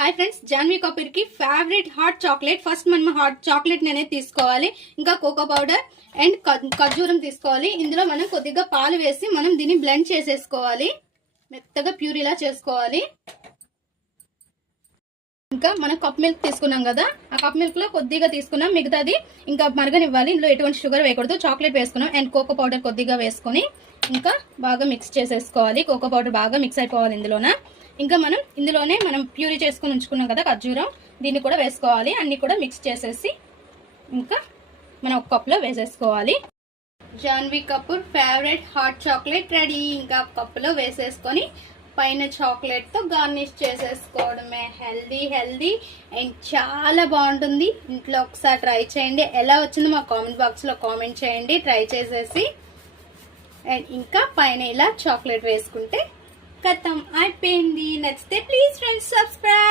Hi friends, Janhvi Kapoor కి favourite hot chocolate. First మనం hot chocolate అనేది తీసుకోవాలి. ఇంకా కోకో పౌడర్ అండ్ ఖర్జూరం తీసుకోవాలి. ఇందులో మనం కొద్దిగా పాలు వేసి మనం దీన్ని బ్లెండ్ చేసేసుకోవాలి. మెత్తగా ప్యూరీలా చేసుకోవాలి. ఇంకా మనం కప్ మిల్క్ తీసుకున్నాం కదా, ఆ కప్ మిల్క్ లో కొద్దిగా తీసుకున్నాం, మిగతాది ఇంకా మరగనివ్వాలి. ఇందులో ఎటువంటి షుగర్ వేయకూడదు. చాక్లెట్ వేసుకున్నాం అండ్ కోకో పౌడర్ కొద్దిగా వేసుకొని ఇంకా బాగా మిక్స్ చేసేసుకోవాలి. కోకో పౌడర్ బాగా మిక్స్ అయిపోవాలి ఇందులోన. ఇంకా మనం ఇందులోనే మనం ప్యూరీ చేసుకుని ఉంచుకున్నాం కదా ఖర్జూరం, దీన్ని కూడా వేసుకోవాలి. అన్ని కూడా మిక్స్ చేసేసి ఇంకా మనం ఒక కప్లో వేసేసుకోవాలి. Janhvi Kapoor favourite hot chocolate ready. ఇంకా కప్పులో వేసేసుకొని పైన చాక్లెట్ తో గార్నిష్ చేసేసుకోవడమే. హెల్దీ అండ్ చాలా బాగుంటుంది. ఇంట్లో ఒకసారి ట్రై చేయండి. ఎలా వచ్చిందో మా కామెంట్ బాక్స్ లో కామెంట్ చేయండి ట్రై చేసేసి. అండ్ ఇంకా పైన ఇలా చాక్లెట్ వేసుకుంటే ఖతం అయిపోయింది. నచ్చితే ప్లీజ్ ఫ్రెండ్స్ సబ్స్క్రైబ్.